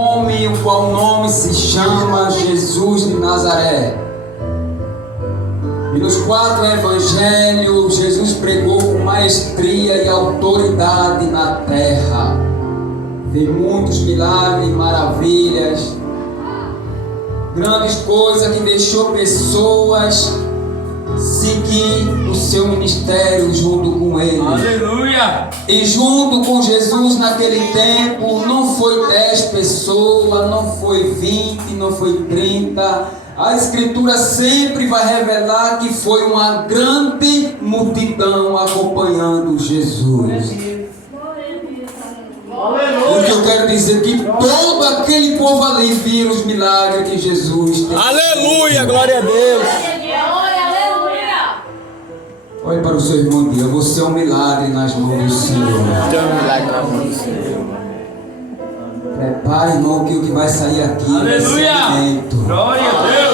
Nome, o qual nome se chama Jesus de Nazaré. E nos 4 evangelhos, Jesus pregou com maestria e autoridade na terra. Fez muitos milagres e maravilhas, grandes coisas que deixou pessoas seguir o seu ministério junto com ele. Aleluia! E junto com Jesus naquele tempo não foi 10 pessoas, não foi 20, não foi 30. A Escritura sempre vai revelar que foi uma grande multidão acompanhando Jesus. O que eu quero dizer é que todo aquele povo ali viram os milagres que Jesus tem. Aleluia! Glória a Deus! Olhe para o seu irmão e diga: você é um milagre nas mãos do Senhor. Prepare, irmão, que o que vai sair aqui Aleluia! é cimento. Glória a Deus!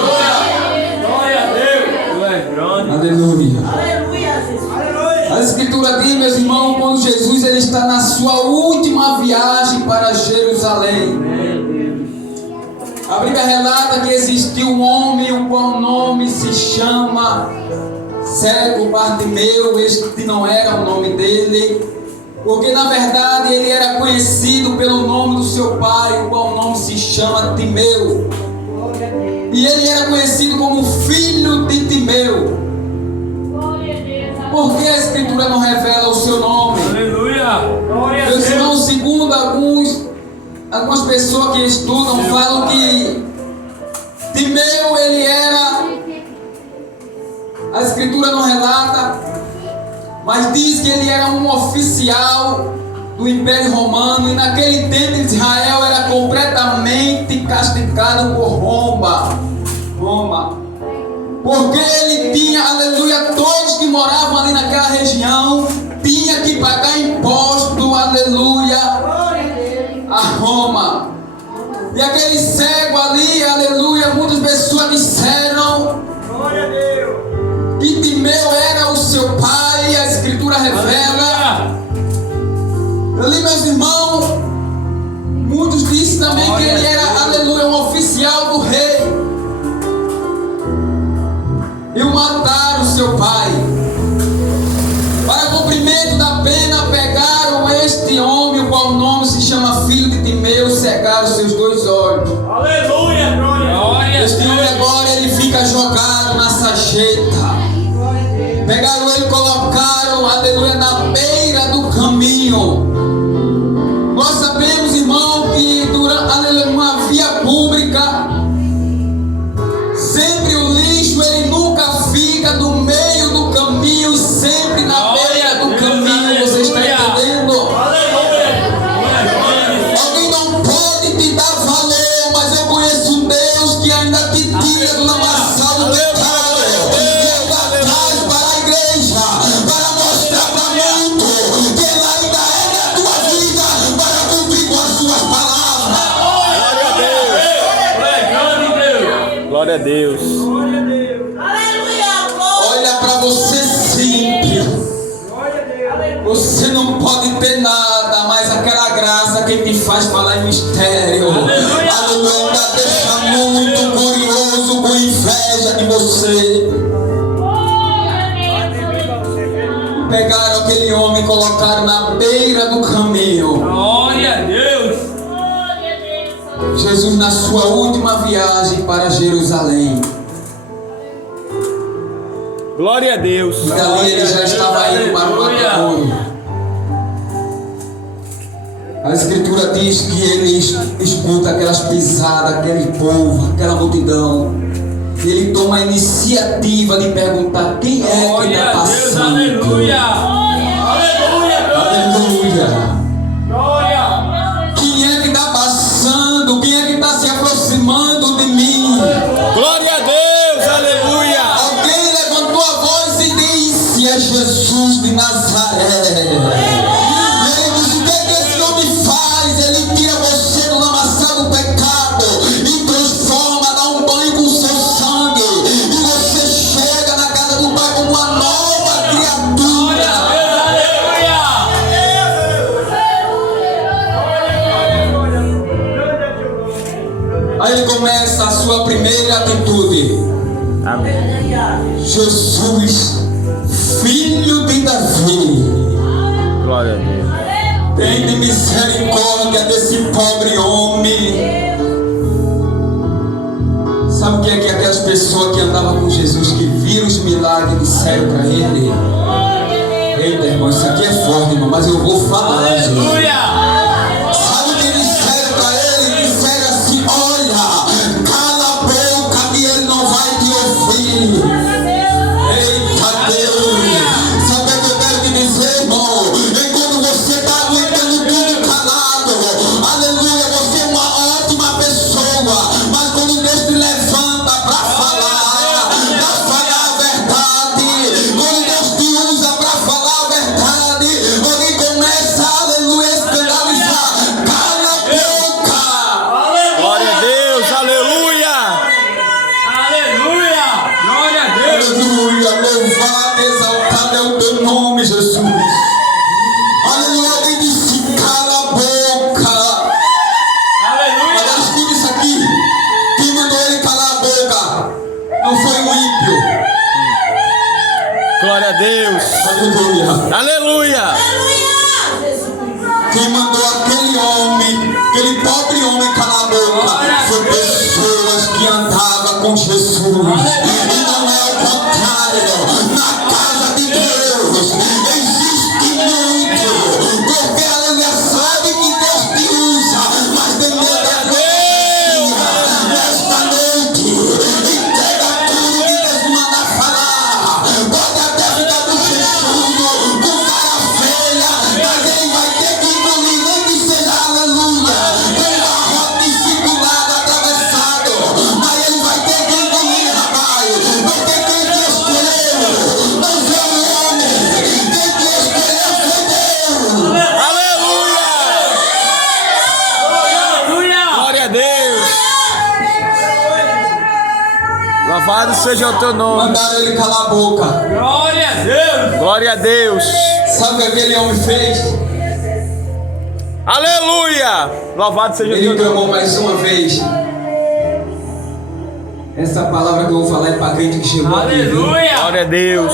Glória a Deus! Tu és grande. Aleluia! A Escritura diz, meus irmãos, quando Jesus ele está na sua última viagem para Jerusalém. A Bíblia relata que existiu um homem, o qual nome se chama Cego Bartimeu. Este não era o nome dele, porque na verdade ele era conhecido pelo nome do seu pai, o qual nome se chama Timeu. E ele era conhecido como filho de Timeu. Por que a Escritura não revela o seu nome? Aleluia! Glória a Meus Deus! irmãos, segundo algumas pessoas que estudam, falam que Timeu ele era... A Escritura não relata, mas diz que ele era um oficial do Império Romano, e naquele tempo Israel era completamente castigado por Roma. Porque ele tinha, aleluia, todos que moravam ali naquela região tinha que pagar imposto, aleluia, a Roma. E aquele cego ali, aleluia, muitas pessoas disseram que Timeu era o seu pai. A Escritura revela ali, meus irmãos, muitos dizem também que ele era, aleluia, um oficial do rei. E o mataram seu pai. Para cumprimento da pena, pegaram este homem, o qual nome se chama filho de Timeu, cegaram seus 2 olhos. Aleluia! Glória! Este homem agora ele fica jogado na sarjeta. Pegaram ele e colocaram, aleluia, na beira do caminho. Nós sabemos, irmão, que durante, aleluia, uma via pública, sempre o lixo ele nunca fica no meio do caminho, e sempre na beira do caminho. Você está entendendo? Alguém não pode te dar valor, mas eu conheço um Deus que ainda te tira do lamaçal do pecado. Glória a Deus! Olha para você simples. Você não pode ter nada, mas aquela graça que te faz falar em mistério. Aleluia! Ainda deixa muito curioso, com inveja de você. Pegaram aquele homem e colocaram na beira do caminho. Glória a Deus! Jesus na sua última viagem para Jerusalém. Glória a Deus! E dali ele já estava indo para o matadouro. A Escritura diz que ele escuta aquelas pisadas, aquele povo, aquela multidão. E ele toma a iniciativa de perguntar quem é que está passando. Aleluia! Aleluia! Quem é que está passando? Quem é que está se aproximando de mim? Glória a Deus! Aleluia! Alguém levantou a voz e disse: é Jesus de Nazaré. E ele disse: o que é que esse homem faz? Ele tira você do lamaçal do pecado e transforma, dá um banho com o seu sangue, e você chega na casa do Pai como uma nova criatura. Aleluia! Aí ele começa a sua primeira atitude. Amém. Jesus, filho de Davi, Glória a Deus. tem misericórdia desse pobre homem. Sabe o que é que aquelas pessoas que andavam com Jesus, que viram os milagres, disseram para ele? Eita, irmão, isso aqui é forte, irmão, mas eu vou falar. Aleluia! Sabe o que disseram para ele? Disseram assim: olha, cala a boca que ele não vai te ouvir. Eita Deus! Sabe o que eu quero te dizer, irmão? Enquanto você está aguentando tudo calado, aleluia, você é uma ótima pessoa. Mas quando Deus te levanta para falar a verdade, quando Deus te usa para falar a verdade, alguém começa, aleluia, a escandalizar. Cala a boca! Glória a Deus. Aleluia. Aleluia! Glória a Deus! Aleluia, louvado, exaltado é o teu nome, Jesus. Aleluia, alguém disse: cala a boca. Aleluia! Agora escuta isso aqui. Quem mandou ele calar a boca não foi o ímpio. Glória a Deus. Aleluia. Aleluia. Quem mandou aquele homem, aquele pobre homem calar a boca, foi pessoas que andavam com Jesus. E não é o contrário. Na casa de Deus existe muito. Porque aleluia, sabe que Deus te usa, mas tem medo da coisa. Nesta noite, entrega tudo que Deus manda falar. Pode até ficar bochechudo, com cara feia, mas ele vai ter que engolir, nem que seja, aleluia, com um barrote circulado, atravessado. Mas ele vai ter que engolir, rapaz. Porque quem te escolheu não foi o homem, quem te escolheu foi Deus. Aleluia. Aleluia! Glória a Deus. Louvado seja o teu nome. Mandaram ele calar a boca. Glória a Deus! Glória a Deus. Sabe o que aquele homem fez? Aleluia. Louvado seja o Ele teu nome. clamou mais uma vez. Essa palavra que eu vou falar é para crente que chegou aqui, viu? Aleluia! Glória a Deus.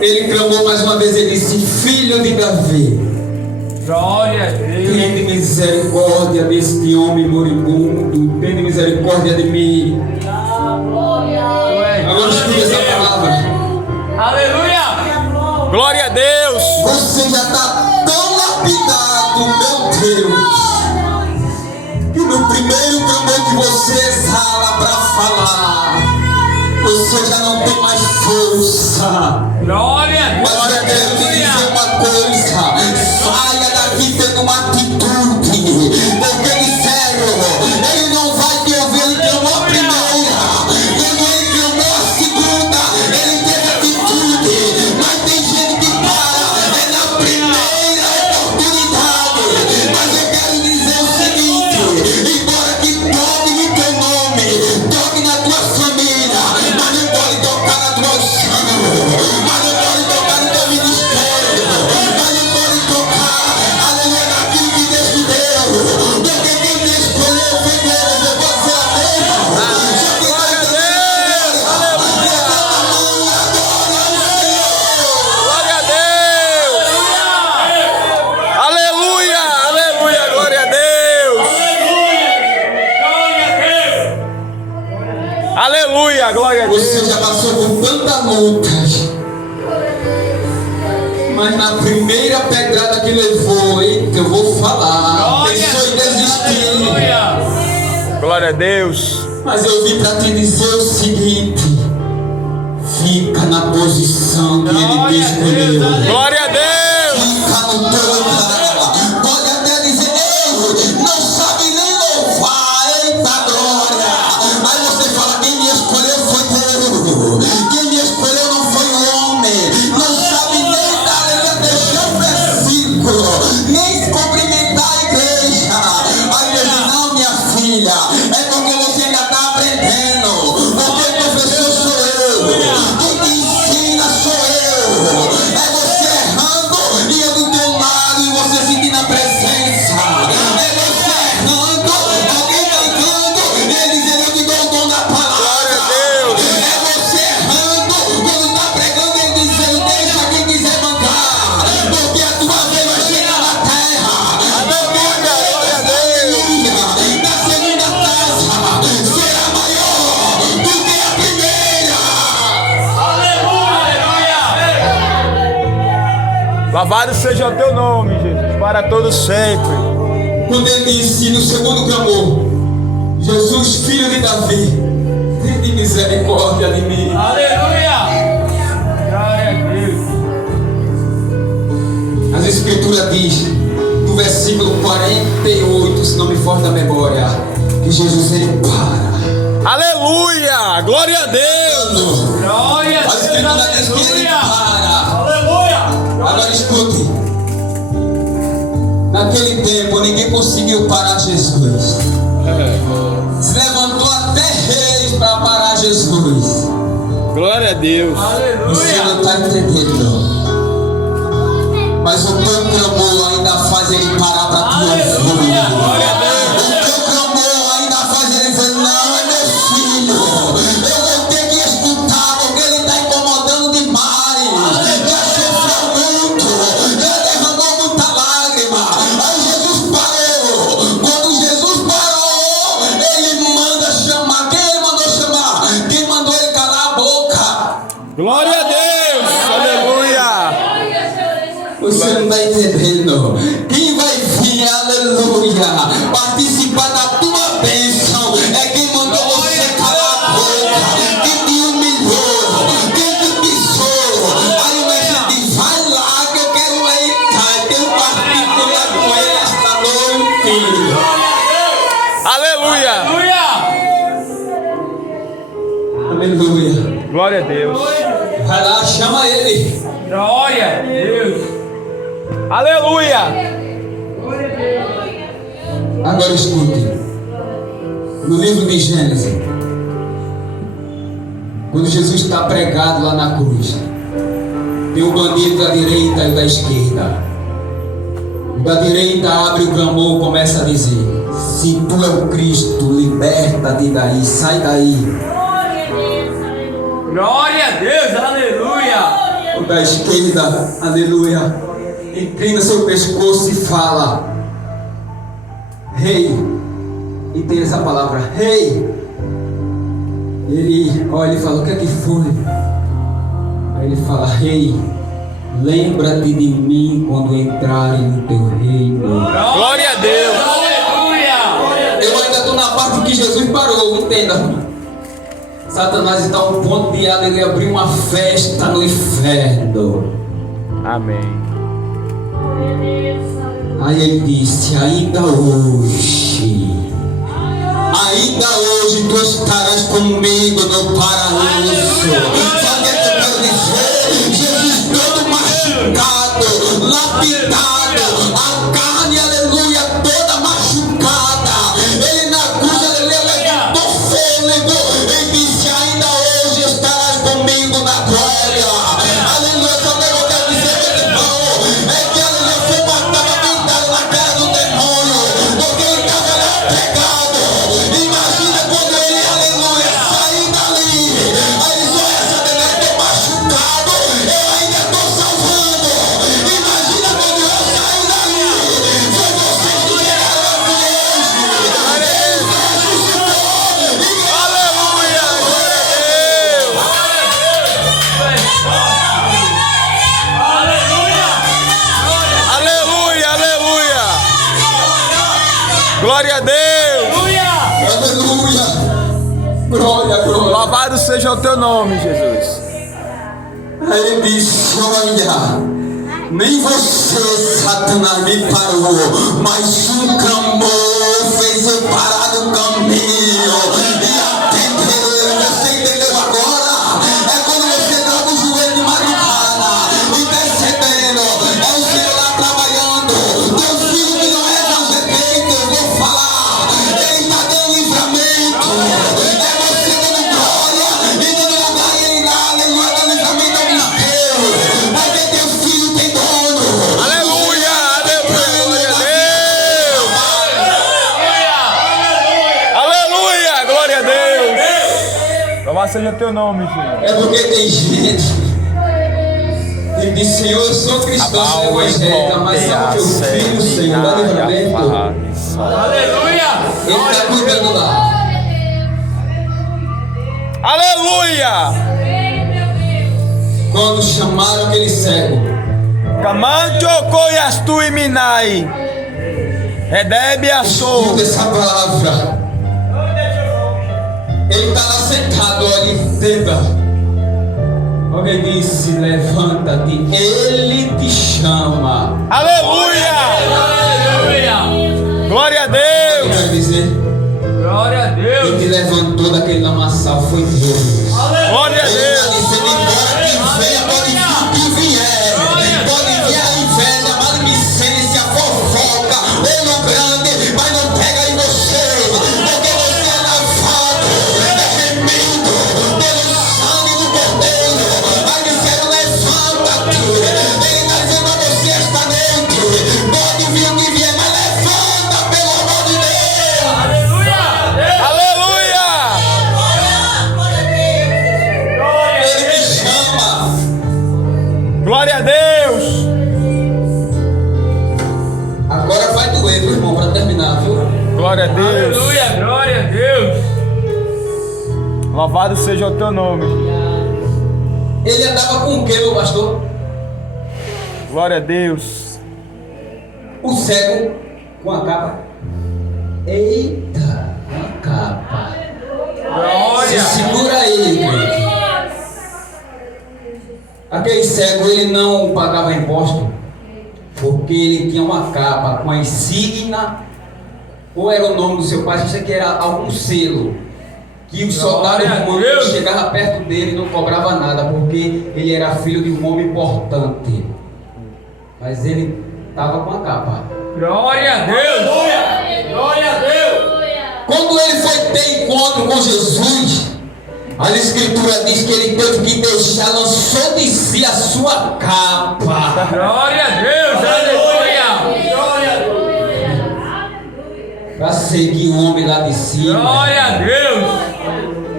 Ele clamou mais uma vez, ele disse: filho de Davi, Glória a Deus! tem misericórdia deste homem moribundo, tem misericórdia de mim. Agora escuta essa palavra. Aleluia! Glória a Deus. Você já está tão lapidado, meu Deus, que no primeiro clamor que você exala para falar, você já não tem mais força. Glória a Deus! Mas eu quero te dizer uma coisa: saia daqui tendo uma atitude, porque disseram, ele não vai te ouvir. Ele clamou a primeira, quando ele clamou a segunda, ele teve atitude. Mas tem gente que para, é na primeira oportunidade. Mas eu quero dizer o seguinte: embora que toque no teu nome, toque na tua família, mas não pode tocar na tua unção, mas não pode tocar no teu ministério, mas não pode tocar, aleluia, naquilo que Deus te deu. Porque quem te escolheu foi Deus, eu vou dizer amém. Glória a Deus. Aleluia. Glória a Deus. Aleluia. Aleluia. Glória a Deus. Aleluia. Glória a Deus. Você já passou por tantas lutas, mas na primeira pedrada que levou, eita, eu vou falar, pensou em desistir. Aleluia! Glória a Deus. Mas eu vim para te dizer o seguinte: fica na posição que ele te escolheu. Glória a Deus. Fica no teu lugar. Pode até dizer: ei, não sabe nem louvar, eita glória. Aí você fala: quem me escolheu foi Deus. Quem me escolheu não foi o homem. Não sabe nem dar, ele deixou o versículo, nem cumprimentar a igreja. Aí ele diz: não, minha filha, é porque você ainda está aprendendo. Porque o professor sou eu. Quem te ensina sou eu. É você errando e eu do teu lado e você sentindo a presença. É você errando, alguém cantando e Louvado seja o teu nome, Jesus, para todos sempre. Quando ele disse no segundo clamor: Jesus, filho de Davi, tem misericórdia de mim. Aleluia! Glória a Deus. As Escrituras diz no versículo 48, se não me falta da memória, que Jesus ele para. Aleluia! Glória a Deus! Glória a As Deus. Escrituras diz que ele para. Aleluia! Agora escute. Naquele tempo ninguém conseguiu parar Jesus. Se levantou até reis para parar Jesus. Glória a Deus! Você não Aleluia! está entendendo. Mas o teu clamor ainda faz ele parar para te ouvir. Aleluia! Glória a Deus! O teu clamor ainda faz ele dizer: não, é meu filho. Eu vou ter que escutar porque ele está incomodando demais. Já sofreu muito. Já derramou muita lágrima. Aí Jesus parou. Quando Jesus parou, ele manda chamar. Quem ele mandou chamar? Quem mandou ele calar a boca? Glória a Deus! Aleluia! Você não está entendendo. Quem vai vir, aleluia, participar da tua bênção é quem mandou você calar a boca, quem te humilhou, quem te pisou. Aí o mestre diz: vai lá que eu quero entrar, eu tenho particular com ele esta noite. Aleluia! Aleluia! Aleluia. Glória a Deus! Vai lá, chama ele. Glória a Deus! Aleluia! Agora escute. No livro de Gênesis, quando Jesus está pregado lá na cruz, tem um bandido da direita e da esquerda. O da direita abre o clamor e começa a dizer: se tu é o Cristo, liberta-te daí, sai daí. Glória a Deus! Aleluia! O da esquerda, aleluia, inclina seu pescoço e fala: rei. E tem essa palavra, rei. Ele olha e fala: o que é que foi? Aí ele fala: rei, lembra-te de mim quando entrarem no teu reino. Glória a Deus! Aleluia! Eu ainda estou na parte que Jesus parou, entenda. Satanás está ao ponto de ele abrir uma festa no inferno. Amém. Aí ele disse: ainda hoje tu estarás comigo no paraíso. Sabe o que eu quero dizer? Jesus todo machucado, lapidado, a carne, aleluia, toda machucada. Ele na cruz, aleluia, levantou fôlego e disse: ainda hoje estarás comigo na glória. Aleluia. Sabe o que eu quero dizer, meu irmão? É que aleluia, foi matado, pintado na cara do demônio, porque ele estava pregado. Imagina quando ele, aleluia, sair dali. Aí ele só essa eu estou machucado, eu ainda estou salvando. Imagina quando eu sair dali. Foi vocês que geraram a hoje. Ele ressuscitou. Aleluia! Glória a Deus! Aleluia! Aleluia! Aleluia! Glória a Deus! Aleluia. Glória, glória. Louvado seja o teu nome, Jesus. Aí ele disse: olha, nem você, Satanás, me parou, mas um clamor fez eu parar no caminho. E atendeu. Você entendeu agora? É quando você dobra o joelho de madrugada, intercedendo. É o Senhor lá trabalhando. Teu filho que não é evangélico, eu vou falar, ele está dando livramento. É você dando glória e dando lugar e ele lá, aleluia, dando livramento ao Deus. Porque teu filho tem dono. Aleluia! Aleluia! Glória a Deus! Aleluia! Glória a Deus! Louvado seja o teu nome, Senhor. É porque tem gente que diz: Senhor, eu sou cristão, sou evangélica, mas é o teu filho, Senhor, dá livramento. Aleluia! Ele está cuidando lá. Aleluia! Quando chamaram aquele cego, Camancho coias tu e minai. Redebe a sou. Escuta essa palavra. Ele está lá sentado, olha, entenda. Alguém disse: levanta-te, Ele te chama. Aleluia! Glória a Deus! Quer dizer, Glória a Deus. Ele te levantou daquele lamaçal, foi Deus. Glória a Ele Deus! está dizendo: embora que venha, pode vir o que vier, pode vir a inveja, a maledicência, a fofoca, olho grande, mas não pega em você, porque você é lavado, é remido pelo sangue do Cordeiro. Vai dizer: levanta-te. Ele está dizendo a você esta noite: pode vir o que vier, mas levanta, pelo amor de Deus. Aleluia. Aleluia! Ele me chama. Glória a Deus! Agora vai doer, meu irmão, para terminar, viu? Glória a Deus! Aleluia. Glória a Deus. Louvado seja o teu nome. Ele andava com o que, meu pastor? Glória a Deus. O cego com a capa. Eita, uma capa. Se Glória. segura ele, gente. Aquele cego, ele não pagava imposto porque ele tinha uma capa com a insígnia, ou era o nome do seu pai, isso aqui era algum selo, que o soldado Glória a romano Deus. chegava perto dele e não cobrava nada, porque ele era filho de um homem importante. Mas ele estava com a capa. Glória a Deus. Glória a Deus. Quando ele foi ter encontro com Jesus, a Escritura diz que ele teve que deixar, lançou de si a sua capa. Glória a Deus. Aleluia. Para seguir o homem lá de cima. Glória a Deus.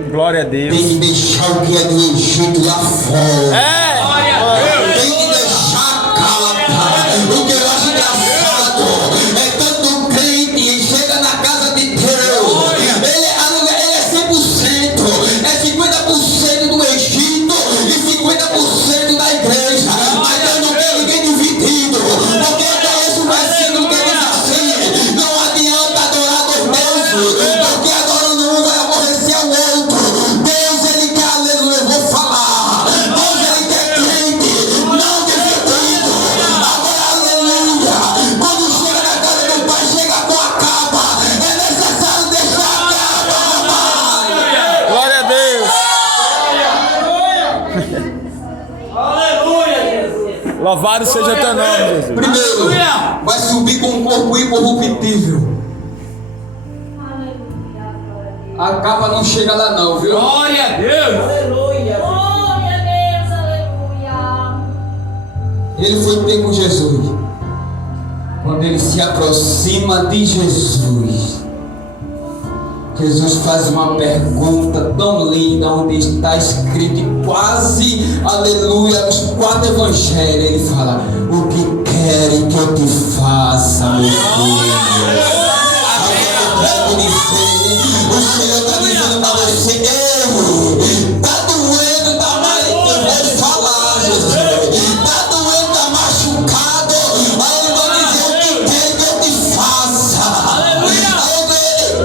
Glória a Deus. Tem que deixar o que é do Egito lá fora. É! Glória a Deus. Tem que deixar a capa. O que eu acho engraçado é quando o crente chega na casa de Deus. Ele é 100%. É 50% do Egito e 50% da igreja. Mas Deus não quer ninguém dividido. Porque eu conheço um versículo que diz assim: não adianta adorar dois deuses, porque adorando um vai aborrecer o outro. Deus, ele quer, aleluia, eu vou falar. Deus, ele quer crente, não dividido. Agora, aleluia, quando chega na casa do Pai, chega com a capa. É necessário deixar a capa, rapaz. Glória a Deus! Aleluia, Jesus. Louvado seja o teu nome, Jesus. Primeiro, vai subir com um corpo incorruptível. A capa não chega lá não, viu? Glória a Deus. Ele foi ter com Jesus. Quando ele se aproxima de Jesus, Jesus faz uma pergunta tão linda, onde está escrito quase, aleluia, nos 4 evangelhos. Ele fala: o que querem que eu te faça, meu filho? O Senhor está dizendo para você: está doendo, está mais, eu vou falar, Jesus. Está doendo, está machucado. Aí ele vai dizer: o que quer que eu te faça? Aleluia.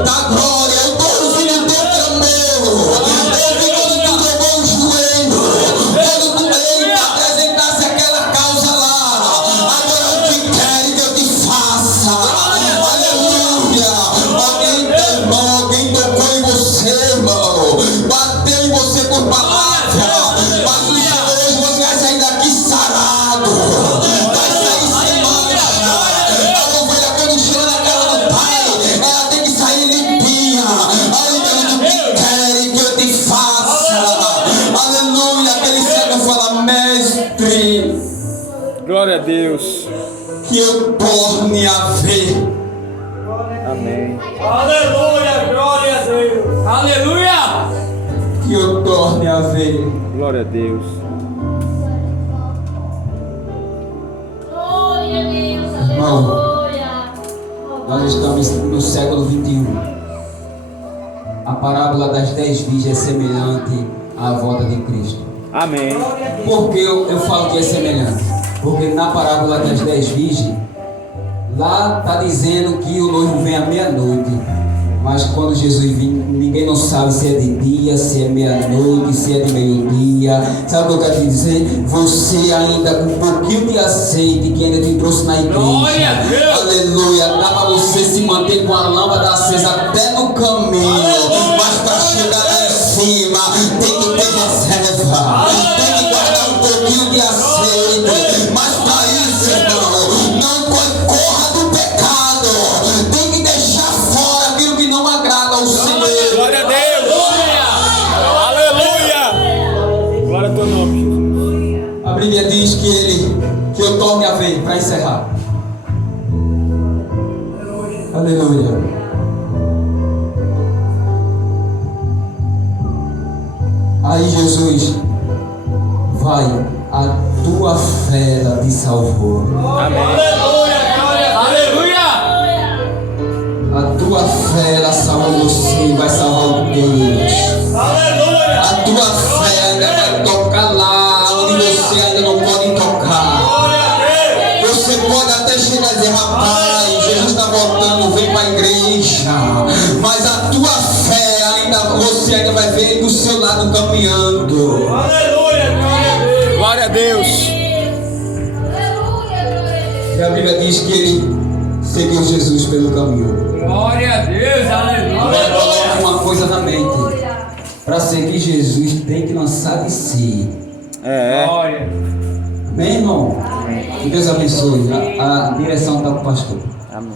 Da glória, eu estou ouvindo o teu clamor. Eu vi quando tu dobrou o joelho, quando tu veio apresentasse aquela causa lá. Agora o que quer que eu te faça? Aleluia. Alguém tocou em você, irmão. Bateu em você por palavra. Mas hoje você vai sair daqui sarado. Vai sair sem mancha. A ovelha, quando chega na casa do Pai, ela tem que sair limpinha. Aleluia. O que querem que eu te faça? Aleluia. Aquele cego fala: mestre, Glória a Deus. que eu torne a ver. Amém. Aleluia. Glória a Deus. Aleluia. Que eu torne a ver. Glória a Deus. Nós estamos no século 21. A parábola das 10 virgens é semelhante à volta de Cristo. Amém. Por que eu falo que é semelhante? Porque na parábola das 10 virgens, lá está dizendo que o noivo vem à meia-noite. Mas quando Jesus vem, ninguém não sabe se é de dia, se é meia-noite, se é de meio-dia. Sabe o que eu quero dizer? Você ainda com um pouquinho de azeite que ainda te trouxe na igreja. Glória a Deus. Aleluia. Dá para você se manter com a lâmpada acesa até no caminho. Mas para chegar lá em cima, tem que ter reserva. Tem que guardar um pouquinho de azeite. Mas para isso, irmão, não corra do pecado. Tem que deixar fora aquilo que não agrada ao Senhor. Glória a Deus. Aleluia. Glória ao teu nome, Jesus. A Bíblia diz que eu torne a ver, para encerrar. Aleluia. Aí Jesus vai, a tua fé ela te salvou. Aleluia. A tua fé ela salva você, vai salvar o Deus. Aleluia. A tua fé ainda vai tocar lá onde você ainda não pode tocar. Glória a Deus. Você pode até chegar a dizer, rapaz, Jesus está voltando, vem para a igreja. Mas a tua fé ainda, você ainda vai ver ele do seu lado caminhando. Aleluia. Glória a Deus. E a Bíblia diz que ele seguiu Jesus pelo caminho. Glória a Deus. Agora Aleluia. coloque uma coisa na mente. Para seguir Jesus tem que lançar de si. Glória. Amém, irmão? Que Deus abençoe. A direção está com o pastor. Amém.